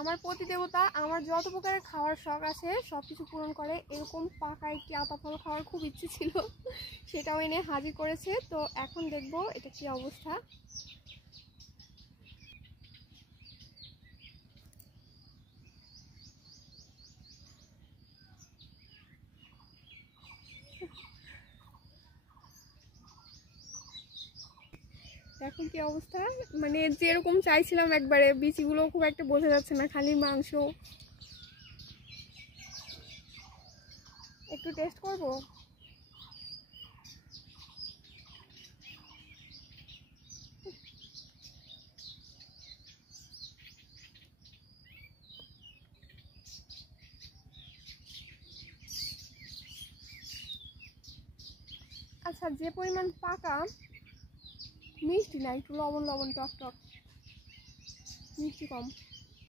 আমার প্রতিদেবতা আমার যত প্রকারের খাওয়ার শখ আছে সব কিছু পূরণ করে। এরকম পাকা একটি আতা ফল খাওয়ার খুব ইচ্ছে ছিল, সেটাও এনে হাজির করেছে। তো এখন দেখবো এটা কি অবস্থা। এখন কি অবস্থা, মানে যেরকম চাইছিলাম একবারে, বিচিগুলো খুব একটা বোঝা যাচ্ছে না, খালি মাংস। একটু টেস্ট করবো। আচ্ছা, যে পরিমাণ পাকা, মিষ্টি না, একটু লবণ লবণ টক টক, মিষ্টি কম।